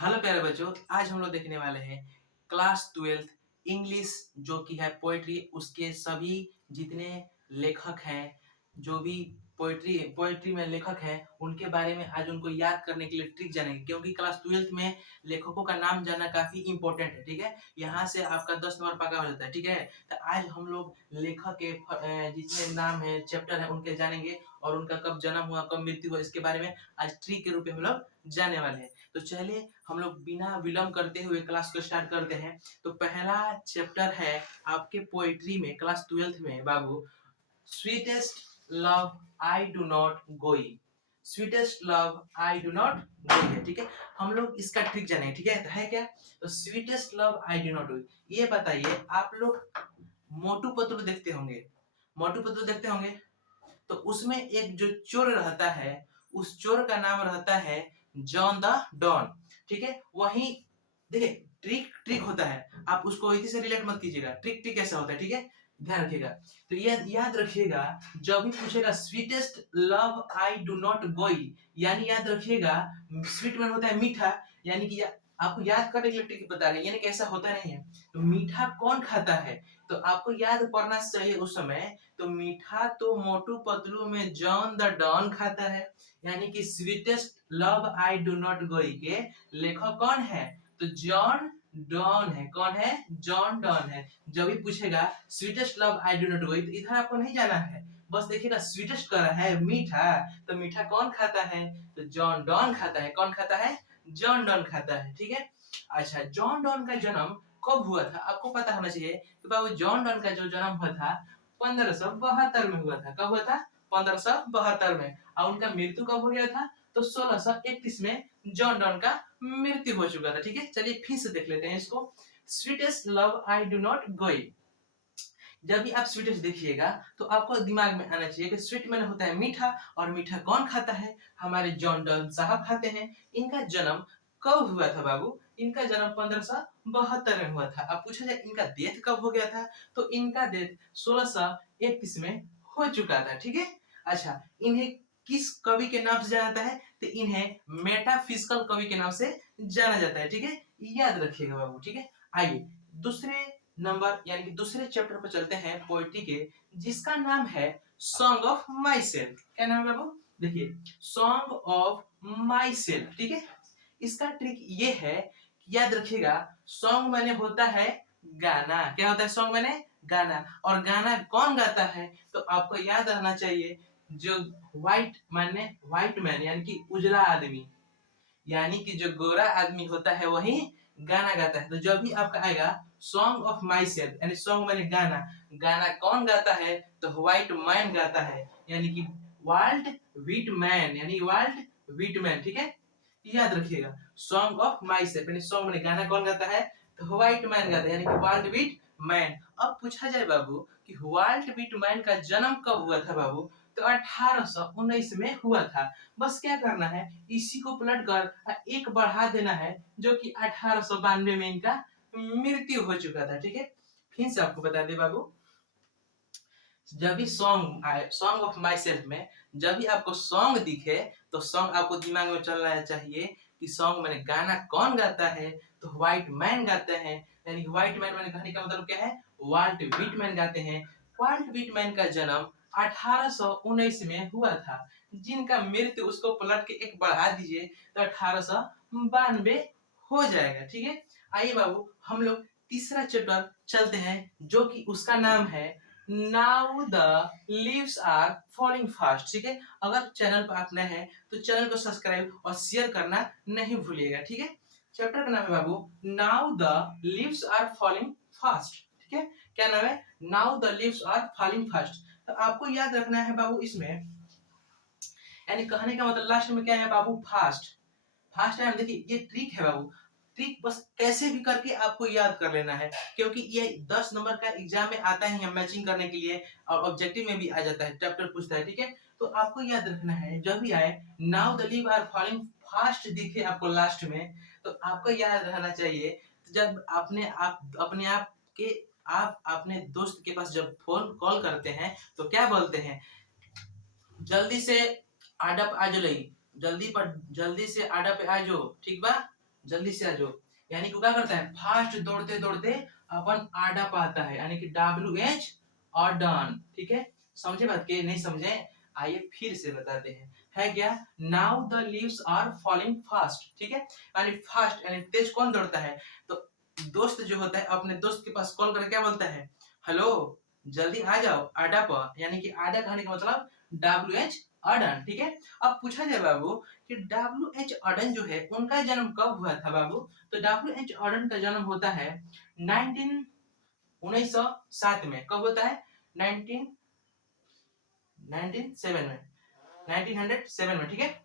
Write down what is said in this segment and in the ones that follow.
Hello प्यारे बच्चों, आज हम लोग देखने वाले हैं क्लास 12th इंग्लिश जो कि है पोएट्री। उसके सभी जितने लेखक हैं, जो भी पोएट्री पोएट्री में लेखक हैं, उनके बारे में आज उनको याद करने के लिए ट्रिक जानेंगे, क्योंकि क्लास 12th में लेखकों का नाम जानना काफी इंपॉर्टेंट है। ठीक है, यहाँ से आपका 10 नंबर पक्का हो जाता है। ठीक है, तो आज हम लोग लेखक के जितने नाम है, चैप्टर है, उनके जानेंगे और उनका कब जन्म हुआ, कब मृत्यु हुआ, इसके बारे में आज ट्रिक के रूप में हम लोग जानने वाले हैं। तो चलिए हम लोग बिना विलंब करते हुए क्लास को स्टार्ट करते हैं। तो पहला चैप्टर है आपके पोएट्री में क्लास 12th में बाबू, sweetest love I do not go. Sweetest love I do not go है। ठीक है, हम लोग इसका ट्रिक जानेंगे। ठीक है क्या? तो sweetest love I do not गोई, ये बताइए आप लोग मोटू पतलू देखते होंगे। मोटू पतलू देखते होंगे, तो उसमें एक जो चोर रहता है, उस चोर का नाम रहता है जॉन द डॉन। ठीक है, वही देखिए ट्रिक ट्रिक होता है, आप उसको इसी से रिलेट मत कीजिएगा। ट्रिक ट्रिक कैसा होता है, ठीक है, ध्यान रखिएगा। तो ये याद रखिएगा, जब भी पूछेगा sweetest love I do not गोई, यानी याद रखिएगा स्वीट में होता है मीठा, यानी कि आपको याद करने के लिए ट्रिक बता रहे हैं, यानी कैसा होता नहीं है। तो मीठा कौन खाता है, तो आपको याद पड़ना चाहिए उस समय। तो मीठा तो मोटू पतलू में जॉन द डॉन खाता है, यानी कि sweetest love I do not गोई के लेखक कौन है, तो जॉन डॉन है। कौन है? जॉन डॉन है। जब भी पूछेगा sweetest love I do not गोई, तो इधर आपको नहीं जाना है, बस देखिएगा स्वीटेस्ट कर रहा है मीठा, तो मीठा कौन खाता है, तो जॉन डॉन खाता है। कौन खाता है? जॉन डॉन खाता है। ठीक है, अच्छा, जॉन डॉन का जन्म कब हुआ था आपको पता होना चाहिए कि बाबू जॉन डॉन का जो जन्म हुआ था 1572 में हुआ था। कब हुआ था? 1572 में। और उनका मृत्यु कब हो गया था? तो 1631 में जॉन डॉन का मृत्यु हो चुका था। ठीक है, चलिए फिर से देख लेते हैं इसको। Sweetest love I do not गोई, जब भी आप स्वीटेस्ट देखिएगा तो आपको दिमाग में आना चाहिए कि स्वीट में होता है मीठा, और मीठा कौन खाता है? हमारे जॉन डॉन साहब खाते हैं। इनका जन्म कब हुआ था बाबू? इनका जन्म 1572 में हुआ था। अब पूछा जाए इनका डेथ कब हो गया था, तो इनका डेथ 1631 में हो चुका था। ठीक है, अच्छा, इन्हें किस कवि के नाम से जाना जाता है, तो इन्हें मेटाफिजिकल कवि के नाम से जाना जाता है। ठीक है, याद रखिएगा बाबू। ठीक है, आइए दूसरे नंबर यानी कि दूसरे चैप्टर पर चलते हैं पोएट्री के, जिसका नाम है सॉन्ग ऑफ माई सेल्फ। क्या नाम है बाबू? देखिए, सॉन्ग ऑफ माई सेल्फ। ठीक है, इसका ट्रिक ये है, याद रखिएगा सॉन्ग मैंने होता है गाना। क्या होता है सॉन्ग मैंने? गाना। और गाना कौन गाता है, तो आपको याद रहना चाहिए जो व्हाइट मैन यानी कि उजला आदमी, यानी कि जो गोरा आदमी होता है वही गाना गाता है। तो जब भी आपका आएगा सॉन्ग ऑफ माई सेल्फ यानी सॉन्ग मैंने गाना, गाना कौन गाता है, तो व्हाइट मैन गाता है, यानी कि वाल्ट व्हिटमैन, यानी वाल्ट व्हिटमैन। ठीक है, याद रखिएगा सॉन्ग ऑफ माई सेल्फ यानी सॉन्ग मैंने गाना कौन गाता है, तो व्हाइट मैन गाता है, यानी कि वाल्ट व्हिटमैन। अब पूछा जाए बाबू कि वाल्ट व्हिटमैन का जन्म कब हुआ था बाबू, तो 1819 में हुआ था। बस क्या करना है, इसी को पलट कर एक बढ़ा देना है, जो कि 1892 में इनका मृत्यु हो चुका था। ठीक है, फिर से आपको बता दे बाबू, जब भी सॉन्ग आए सॉन्ग ऑफ माई सेल्फ में, जब भी आपको सॉन्ग दिखे, तो सॉन्ग आपको दिमाग में चलना चाहिए कि सॉन्ग मैंने गाना कौन गाता है, तो व्हाइट मैन गाते हैं, यानी व्हाइट मैन मैंने कहने का मतलब क्या है, वाल्ट व्हिटमैन गाते हैं। वाल्ट व्हिटमैन का जन्म 1819 में हुआ था, जिनका मृत्यु उसको पलट के एक बढ़ा दीजिए तो 1892 हो जाएगा। ठीक है, आइए बाबू हम लोग तीसरा चैप्टर चलते हैं, जो कि उसका नाम है now the leaves are falling fast. ठीक है, अगर चैनल पर आप नए हैं तो चैनल को सब्सक्राइब और शेयर करना नहीं भूलिएगा। ठीक है, चैप्टर का नाम है बाबू now the leaves are falling fast. ठीक है, क्या नाम है? Now the leaves are falling fast. तो आपको याद रखना है बाबू इसमें, यानी कहने का मतलब लास्ट में क्या है बाबू, फास्ट। फास्ट है, देखिए ये ट्रिक है बाबू। ट्रिक बस कैसे भी करके आपको याद कर लेना है, क्योंकि ये 10 नंबर का एग्जाम में आता है मैचिंग करने के लिए, और ऑब्जेक्टिव में भी आ जाता है, चैप्टर पूछता है। ठीक है, तो आपको याद रखना है, जब भी आए now the leave are falling fast दिखे आपको लास्ट में, तो आपको याद रहना चाहिए, जब आप अपने दोस्त के पास जब फोन कॉल करते हैं तो क्या बोलते हैं, जल्दी से आडा पे आ जाओ, जल्दी से आडा पे आ जाओ। ठीक बा, जल्दी से आ जाओ। यानी कि वो क्या करता है, फास्ट दौड़ते दौड़ते अपन आडा पाता है, यानी कि WH ऑर्डन। ठीक है, समझे बात के नहीं समझे? आइए फिर से बताते हैं। है क्या, now the leaves are falling fast. ठीक है, यानी फास्ट यानी तेज कौन दौड़ता है, तो दोस्त जो होता है अपने दोस्त के पास कॉल करके क्या बोलता है, हेलो जल्दी आ जाओ आडा पर, यानी कि आडा कहने का मतलब WH ऑर्डन। ठीक है, अब पूछा जाए बाबू कि WH ऑर्डन जो है उनका जन्म कब हुआ था बाबू, तो WH ऑर्डन का जन्म होता है 1907 में। कब होता है, 1907 में, 1907 में। ठीक है,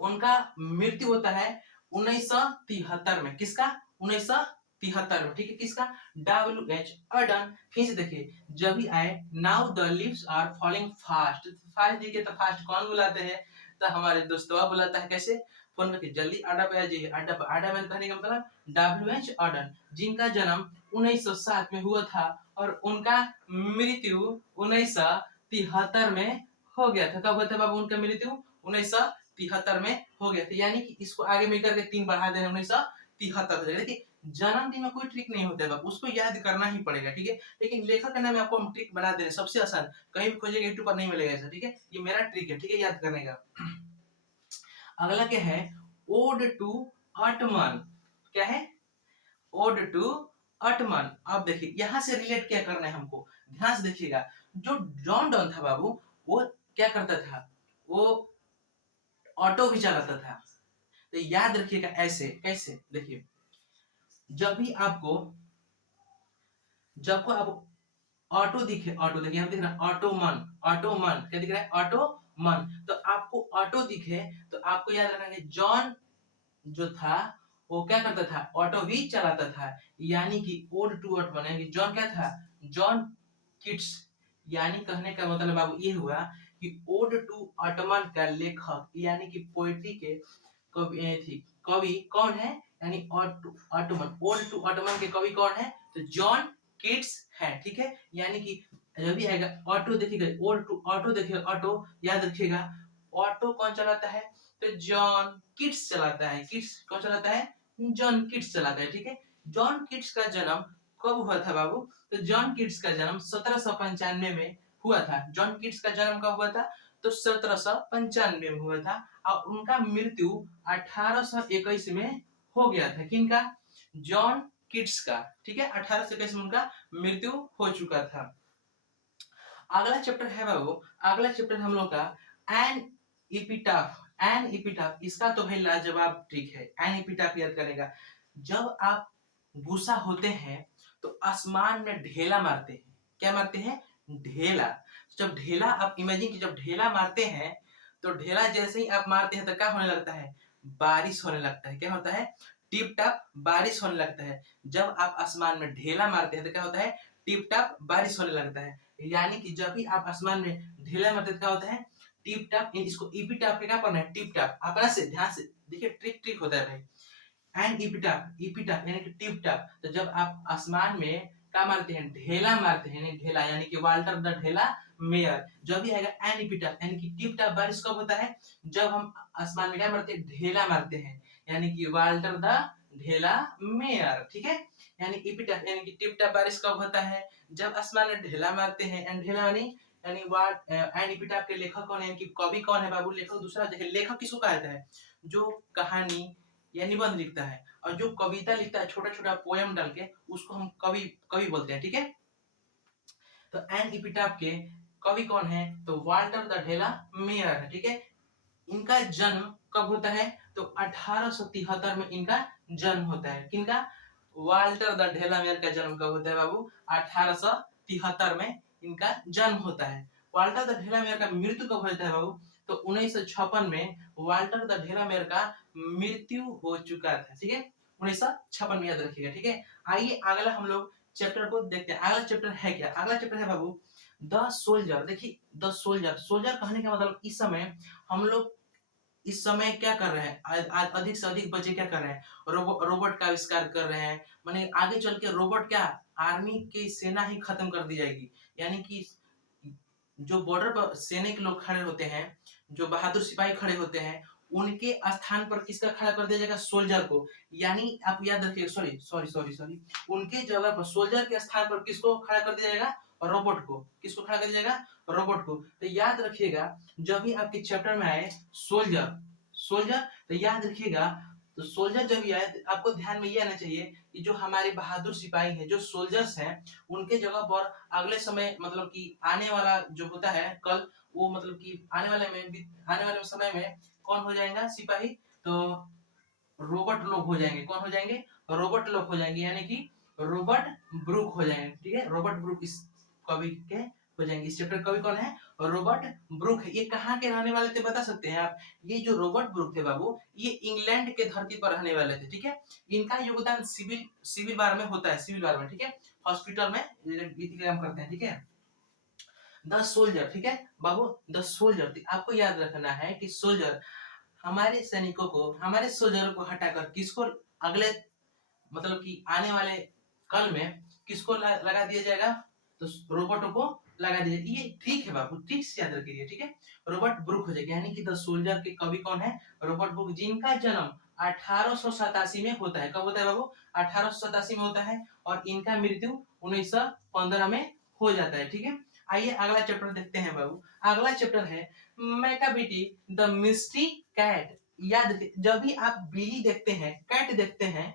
उनका मृत्यु होता है 1973 में। किसका, 1973 में। ठीक है, किसका, WH ऑर्डन। फिर से देखिए, जब भी आए now the leaves are falling fast, fast देखिए तो फास्ट कौन बुलाते हैं, तो हमारे दोस्तवा बुलाता है। कैसे, फोन करके जल्दी अड्डा पे आ जाइए। अड्डा पे, अड्डा में कहने का मतलब WH ऑर्डन, जिनका जन्म 1907 में हुआ था और उनका मृत्यु 1973 में हो गया था। कब हुआ था बाबू उनका मृत्यु, 1973 में हो गया था। यानी कि इसको आगे में करके 3 बढ़ा देना, 1973 हो जाएगा। देखिए जन्मदिन में कोई ट्रिक नहीं होता है बाबू, उसको याद करना ही पड़ेगा। ठीक है, लेकिन लेखक का नाम आपको हम ट्रिक बना दे रहे हैं, सबसे आसान, कहीं भी खोजेंगे यूट्यूब पर नहीं मिलेगा ऐसा। ठीक है, ये मेरा ट्रिक है। ठीक है, याद करने का। अगला क्या है, ओड टू अटमन। क्या है, ओड टू अटमन। अब देखिए यहाँ से रिलेट क्या करना है हमको, ध्यान से देखिएगा। जो जॉन डॉन था बाबू, वो क्या करता था, वो ऑटो भी चलाता था। तो याद रखिएगा ऐसे कैसे, देखिए जब भी आपको, जब को आप ऑटो दिखे, ऑटो देखिए यहाँ दिख रहा है ऑटोमन, ऑटोमन क्या दिख रहा है, ऑटोमन। तो आपको ऑटो दिखे तो आपको याद रखना है जॉन जो था वो क्या करता था, ऑटो भी चलाता था। यानी कि ओड टू ऑटोमन, यानी कि जॉन क्या था, जॉन किट्स। यानी कहने का मतलब बाबू ये हुआ कि ओड टू ऑटोमन का लेखक यानी कि पोएट्री के कवि थी, कवि कौन है, यानी ऑटोमन, ओड टू ऑटोमन के कवि कौन है, तो जॉन किट्स है। ठीक है, यानी कि जब भी आएगा ऑटो देखिएगा, ओड टू ऑटो देखिएगा, ऑटो याद रखिएगा, ऑटो कौन चलाता है, तो जॉन किट्स चलाता है। किट्स कौन चलाता है, जॉन किट्स चलाता है। ठीक है, जॉन किट्स का जन्म कब हुआ था बाबू, तो जॉन किट्स का जन्म 1795 में हुआ था। जॉन किट्स का जन्म कब हुआ था, तो 1795 में हुआ था और उनका मृत्यु 1821 में हो गया था। किनका, जॉन किट्स का। ठीक है, 1821 में उनका मृत्यु हो चुका था। अगला चैप्टर है बाबू, अगला चैप्टर हम लोग का एन इपिटाफ। एन इपिटाफ, इसका तो भाई लाजवाब ट्रिक है। एन इपिटाफ याद करेगा, जब आप गुस्सा होते हैं तो आसमान में ढेला मारते हैं। क्या मारते हैं, ढेला। जब ढेला आप इमेजिन की, जब ढेला मारते हैं तो ढेला जैसे ही आप मारते हैं तो क्या होने लगता है, बारिश होने लगता है। क्या होता है, टिप टाप बारिश होने लगता है। जब आप आसमान में ढेला मारते हैं तो क्या होता है, टिप टाप बारिश होने लगता है। यानी कि जब भी आप आसमान में ढेला मारते हैं तो क्या होता है, टिप टाप। इसको ईपी टाप पे क्या पढ़ना है, टिप टाप। अपना से ध्यान से देखिए, ट्रिक ट्रिक होता है भाई। एंड इपिटाप, इपिटाप यानी कि टिप टाप। तो जब आप आसमान में क्या मारते हैं, ढेला मारते हैं, ढेला यानी कि वाल्टर द ढेला मेयर। जब भी आएगा एन इपिटाप यानी कि टिप टाप बारिश कब होता है, जब हम आसमान में क्या मारते हैं, ढेला मारते हैं, यानी कि वाल्टर द ढेला मेयर। ठीक है, यानी इपिटाप यानी कि टिप टाप बारिश कब होता है, जब आसमान में ढेला मारते हैं। एंड ढेला यानी वाट एंड इपिटाप के लेखक कौन है, यानी कि कवि कौन है बाबू, लेखक दूसरा। देखिए लेखक किसको कहा जाता है, जो कहानी या निबंध लिखता है, और जो कविता लिखता है छोटा छोटा पोयम डाल के, उसको हम कवि कवि बोलते हैं। ठीक है, तो एन इपिटाफ के कवि कौन है, तो वाल्टर द ढेला मेयर है। ठीक है, इनका जन्म कब होता है, तो 1873 में इनका जन्म होता है। किनका, वाल्टर द ढेला मेयर का जन्म कब होता है बाबू, 1873 में इनका जन्म होता है। वाल्टर द ढेला मेयर का मृत्यु कब होता है बाबू, तो 1956 में वाल्टर द ढेला मेयर का मृत्यु हो चुका था। ठीक है, 1956 में याद रखिएगा। ठीक है, आइए अगला हम लोग चैप्टर को देखते हैं। अगला चैप्टर है क्या, अगला चैप्टर है बाबू द सोल्जर। देखिए द सोल्जर, सोल्जर कहने का मतलब इस समय हम लोग, इस समय क्या कर रहे हैं, अधिक से अधिक बच्चे क्या कर रहे हैं, रोबोट का आविष्कार कर रहे हैं। माने आगे चल के रोबोट क्या, आर्मी की सेना ही खत्म कर दी जाएगी। यानी कि जो बॉर्डर पर सैनिक लोग खड़े होते हैं, जो बहादुर सिपाही खड़े होते हैं, उनके स्थान पर किसका खड़ा कर दिया जाएगा? सोल्जर को। यानी आप याद रखिएगा, सॉरी, उनके जगह पर सोल्जर के स्थान पर किसको खड़ा कर दिया जाएगा? रोबोट को। किसको खड़ा कर दिया जाएगा? रोबोट को। तो याद रखिएगा, जब भी आपके चैप्टर में आए सोल्जर, तो याद रखिएगा, तो सोल्जर जब भी आए तो आपको ध्यान में ये आना चाहिए कि जो हमारे बहादुर सिपाही हैं, जो सोल्जर्स हैं, उनके जगह पर अगले समय मतलब कि आने वाला जो होता है कल, वो मतलब कि आने वाले समय में कौन हो जाएगा सिपाही? तो रोबोट लोग हो जाएंगे। कौन हो जाएंगे? रोबोट लोग हो जाएंगे, यानी कि रॉबर्ट ब्रूक हो जाएंगे। ठीक है, रॉबर्ट ब्रूक इस कवि के हो जाएंगे। इस चैप्टर कवि कौन है? रॉबर्ट ब्रूक है। ये कहाँ के रहने वाले थे बता सकते हैं आप? ये जो रॉबर्ट ब्रूक थे बाबू, ये इंग्लैंड के धरती पर रहने वाले थे। ठीक है, इनका योगदान सिविल वार में होता है, सिविल वार में। ठीक है, हॉस्पिटल में काम करते हैं। ठीक है, द सोल्जर। ठीक है बाबू, द सोल्जर। आपको याद रखना है कि सोल्जर हमारे सैनिकों को, हमारे सोल्जरों को हटाकर किसको अगले मतलब कि आने वाले कल में किसको लगा दिया जाएगा? तो रोबोट को लगा दिया जाएगा। ये ठीक है बाबू, ठीक से याद रखिए। ठीक है, रॉबर्ट ब्रूक हो जाएगा, यानी कि द सोल्जर के कवि कौन है? रॉबर्ट ब्रूक, जिनका जन्म 1887 में होता है। कब होता है बाबू? 1887 में होता है, और इनका मृत्यु 1915 में हो जाता है। ठीक है, आइए अगला चैप्टर देखते हैं बाबू। अगला चैप्टर है मैकाबिटी द मिस्ट्री कैट। याद रखिए, जब भी आप बिली देखते हैं, कैट देखते हैं,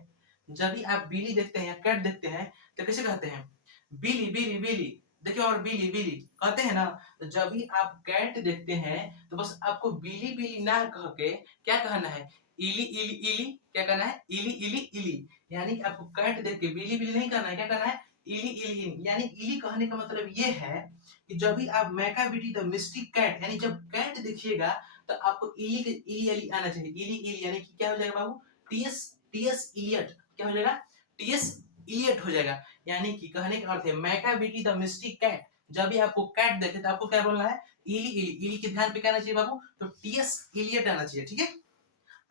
जब भी आप बिली देखते हैं या कैट देखते हैं, तो कैसे कहते हैं? बिली बिली बिली। देखिए, और बिली बिली कहते हैं ना। तो जब भी आप कैट देखते हैं, तो बस आपको बिली बिली ना कह के क्या कहना है? इली इली इली। क्या कहना है? इली इली इली। यानी कि आपको कैट देख के बिली बिली नहीं कहना है, क्या कहना है? इली इली इली। यानी इली कहने का मतलब ये है कि जब भी आप मैकाबिटी द मिस्टिक कैट, यानी जब कैट देखिएगा, तो आपको इली इली इली आना चाहिए। इली इली यानी कि क्या हो जाएगा बाबू? TS TS Elliot. क्या हो जाएगा? टीएस इलियट हो जाएगा। यानी कि कहने का अर्थ है मैकाबिटी द मिस्टिक कैट। जब भी आपको कैट देखे तो आपको क्या बोलना है? इली इली। इली के ध्यान पे क्या आना चाहिए बाबू? तो टीएस इलियट आना चाहिए। ठीक है,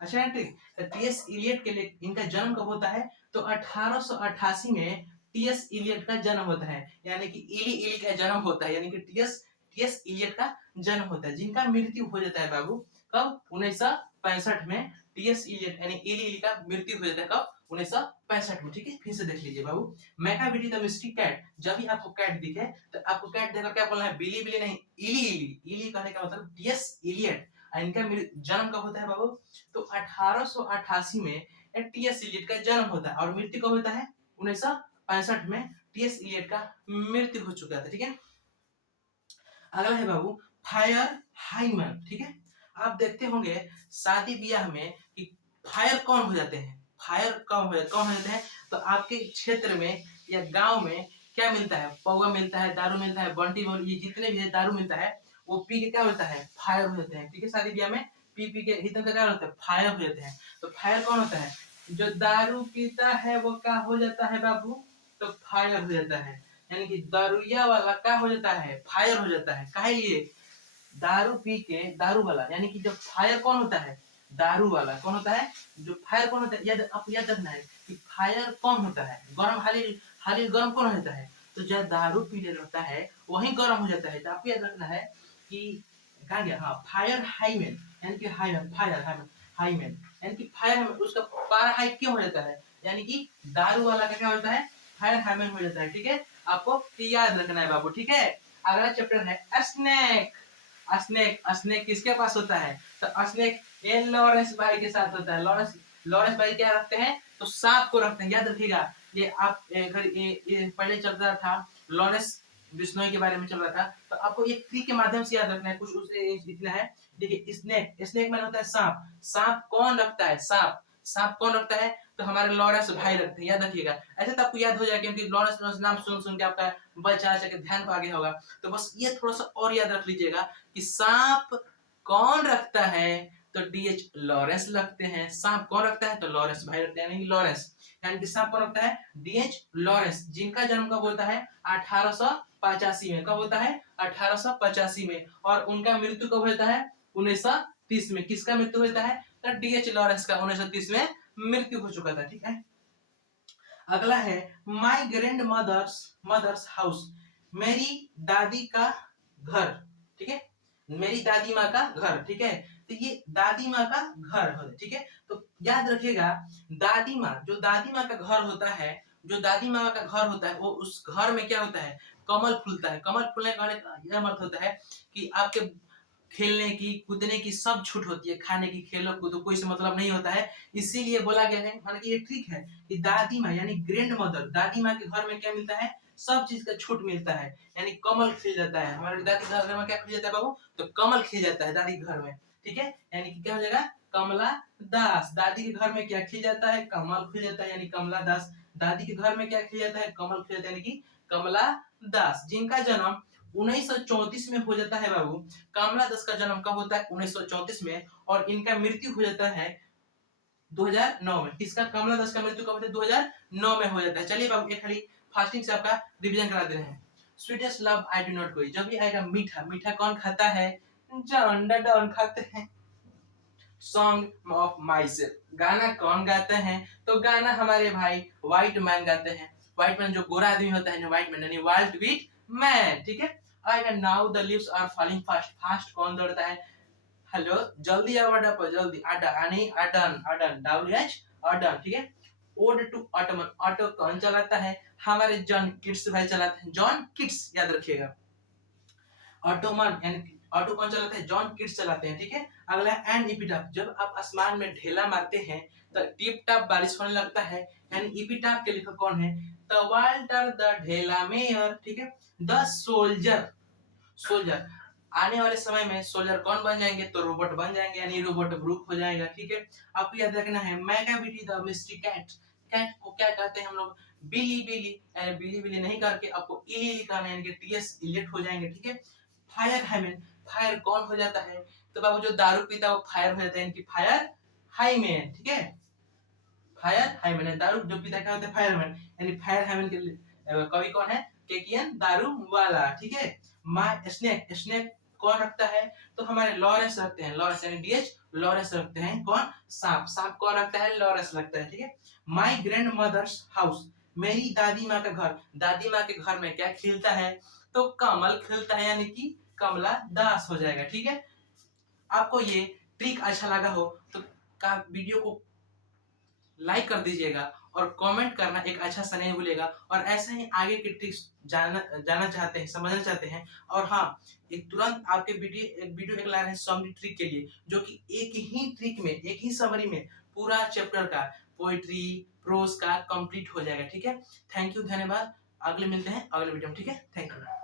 अच्छा है ठीक। टीएस इलियट के लिए इनका जन्म कब होता है? तो 1888 में टीएस इलियट का जन्म होता है, यानी कि इली इली का जन्म होता है, यानी कि टीएस टीएस इलियट का जन्म होता है, जिनका मृत्यु हो जाता है बाबू कब? 1965 में टीएस इलियट यानी इली इली का मृत्यु हो जाता है। कब? 1965 में। ठीक है, फिर से देख लीजिए बाबू, मैकाबिटी द मिस्टिक कैट। जब भी आपको कैट दिखे तो आपको कैट देखकर क्या बोलना है? बिली बिली नहीं, इली इली। इली कहने का मतलब टीएस इलियट। इनका जन्म कब होता है बाबू? तो 1888 में टीएस इलियट का जन्म होता है, और मृत्यु कब होता है? 1965 में टीएस इलियट का मृत्यु हो चुका था। ठीक है, अगला है बाबू फायर हाइमन। ठीक है, आप देखते होंगे शादी ब्याह में कि फायर कौन हो जाते हैं? फायर कौन हो जाते हैं? तो आपके क्षेत्र में या गांव में क्या मिलता है? पौवा मिलता है, दारू मिलता है, बंटी बोल, ये जितने भी दारू मिलता है, वो पी के क्या होता है? फायर हो जाते हैं। ठीक है, शादी ब्याह में पी पी के हितन का क्या होता है? फायर हो जाते हैं। तो फायर कौन होता है? जो दारू पीता है वो क्या हो जाता है बाबू? तो फायर हो जाता है। यानी कि दारूया वाला क्या हो जाता है? फायर हो जाता है। काहे लिए? दारू पी के, दारू वाला, यानी कि जब फायर कौन होता है? दारू वाला। कौन होता है? जो फायर कौन होता है? याद आपको याद रखना है कि फायर कौन होता है? गरम, हाली हाली गरम कौन होता है? तो जब दारू पीने लगता है वही गरम हो जाता है। तो आपको याद रखना है कि कहाँ गया? हाँ, फायर हाईमैन, यानी कि हाईमैन, फायर हाईमैन, यानी कि फायर, उसका पारा हाई क्यों हो जाता है? यानी कि दारू वाला का क्या होता है? फायर हाईमैन हो जाता है। ठीक है, आपको याद रखना है बाबू। ठीक है, अगला चैप्टर है स्नेक। स्नेक, स्नेक किसके पास होता है? तो स्नेक ये लॉरेंस भाई के साथ होता है। लॉरेंस लॉरेंस भाई क्या रखते हैं? तो सांप को रखते हैं। याद रखिएगा, ये आप ये पहले चलता था, लॉरेंस बिश्नोई के बारे में चल रहा था, तो आपको ये ट्री के माध्यम से याद रखना है, कुछ उससे लिखना है। देखिए, स्नेक, स्नेक मैंने होता है सांप। सांप कौन रखता है? सांप, सांप कौन रखता है? तो हमारे लॉरेंस भाई रखते हैं। याद रखिएगा, ऐसे तो आपको याद हो जाएगा, क्योंकि लॉरेंस नाम सुन सुन के आपका बच्चा के ध्यान पर आ गया होगा। तो बस ये थोड़ा सा और याद रख लीजिएगा कि सांप कौन रखता है? तो डीएच लॉरेंस रखते हैं। सांप कौन रखता है? तो लॉरेंस भाई रखते हैं, यानी लॉरेंस, यानी कि सांप कौन रखता है? डीएच लॉरेंस, जिनका जन्म कब होता है? 1885 में। कब होता है? 1885 में। और उनका मृत्यु कब होता है? 1930 में। किसका मृत्यु होता है? तो डीएच लॉरेंस का 1930 में मृत्यु हो चुका था। ठीक है, अगला है माई ग्रैंड मदर्स हाउस। मेरी दादी का घर। ठीक है, मेरी दादी माँ का घर। ठीक है, तो ये दादी माँ का घर होता है, ठीक है। तो याद रखिएगा, दादी माँ, जो दादी माँ का घर होता है, जो दादी माँ का घर होता है, वो उस घर में क्या होता है, कमल फूलता है। कमल फूलने का यह मतलब होता है कि आपके खेलने की, कूदने की सब छूट होती है, खाने की, खेलो कूदो, कोई से मतलब नहीं होता है। इसीलिए बोला गया है, माने कि ये ट्रिक है कि दादी माँ यानी ग्रैंड मदर, दादी माँ के घर में क्या मिलता है, सब चीज का छूट मिलता है, यानी कमल खिल जाता है। हमारे दादी के घर में क्या खिल जाता है बाबू, तो कमल खिल जाता है दादी के घर में, ठीक है। यानी कि क्या हो जाएगा, कमला दास। दादी के घर में क्या खिल जाता है, कमल खिल जाता है, यानी कमला दास। दादी के घर में क्या खिल जाता है, कमल खिल जाता है, यानी कि कमला दास, जिनका जन्म 1934 में हो जाता है बाबू। कमला दास का जन्म कब होता है, 1934 में, और इनका मृत्यु हो जाता है 2009 में। किसका, कमला दास का मृत्यु कब होता है, 2009 में हो जाता है। चलिए बाबू, एक खाली फास्टिंग से आपका रिवीजन करा दे रहे हैं। Sweetest love I do not कोई, जब भी आएगा मीठा, मीठा कौन खाता है, जॉन डॉन खाते हैं। सॉन्ग ऑफ माई सेल्फ, गाना कौन गाते हैं, तो गाना हमारे भाई व्हाइट मैन गाते हैं। व्हाइट मैन जो गोरा आदमी होता है, व्हाइट मैन यानी वाइल्ड बीट मैन, ठीक है। आएगा now the leaves are falling fast, fast कौन दौड़ता है, हेलो जल्दी आओ अड्डा पर, जल्दी अड्डा यानी अडन, अडन WH अडन, ठीक है। ओड टू ऑटोमन, ऑटो कौन चलाता है, हमारे जॉन किट्स भाई चलाते हैं, जॉन किट्स याद रखिएगा। ऑटोमन यानी ऑटो कौन चलाते हैं, जॉन किट्स चलाते हैं, ठीक है। अगला है एंड इपिटाफ, जब आप आसमान में ढेला मारते हैं तो टिप टाप बारिश होने लगता है, यानी इपिटाफ के लेखक कौन है, द वाल्टर द ढेला मेयर, ठीक है। द सोल्जर, सोल्जर आने वाले समय में सोल्जर कौन बन जाएंगे, तो रोबोट बन जाएंगे, यानी रोबोट ग्रुप हो जाएगा, ठीक है। आपको याद रखना है मैगाबिटी द मिस्ट्री कैट, कैट को क्या कहते हैं हम लोग, बिली बिली, यानी बिली बिली नहीं करके आपको इली लिखाना है, यानी कि TS इलेक्ट हो जाएंगे, ठीक है। फायर हाइमेन, फायर कौन हो जाता है, तो बाबू जो दारू पीता है वो फायर हो जाता है, यानी कि फायर हाइमेन, ठीक है। फायर हाइमेन है, दारू जो पीता है क्या होता है, फायरमैन, यानी फायर हाइमेन के कवि कौन है, केकियन दारू वाला, ठीक है। माय स्नेक, स्नेक कौन रखता है, तो हमारे लॉरेंस रखते हैं, लॉरेंस यानी DH लॉरेंस रखते हैं, कौन, सांप, सांप कौन रखता है, लॉरेंस रखता है, ठीक है। माय ग्रैंड मदर्स हाउस, मेरी दादी माँ का घर, दादी माँ के घर में क्या खिलता है, तो कमल खिलता है, यानी कि कमला दास हो जाएगा, ठीक है। आपको ये ट्रिक अच्छा लगा हो तो का वीडियो को लाइक कर दीजिएगा, और कमेंट करना एक अच्छा सा नहीं भूलेगा। और ऐसे ही आगे की ट्रिक्स जानना चाहते हैं, समझना चाहते हैं, और हाँ, एक तुरंत आपके वीडियो एक ला रहे हैं समरी ट्रिक के लिए, जो कि एक ही ट्रिक में, एक ही समरी में पूरा चैप्टर का पोइट्री प्रोज का कंप्लीट हो जाएगा, ठीक है। थैंक यू, धन्यवाद। अगले मिलते हैं अगले वीडियो में, ठीक है। Thank you.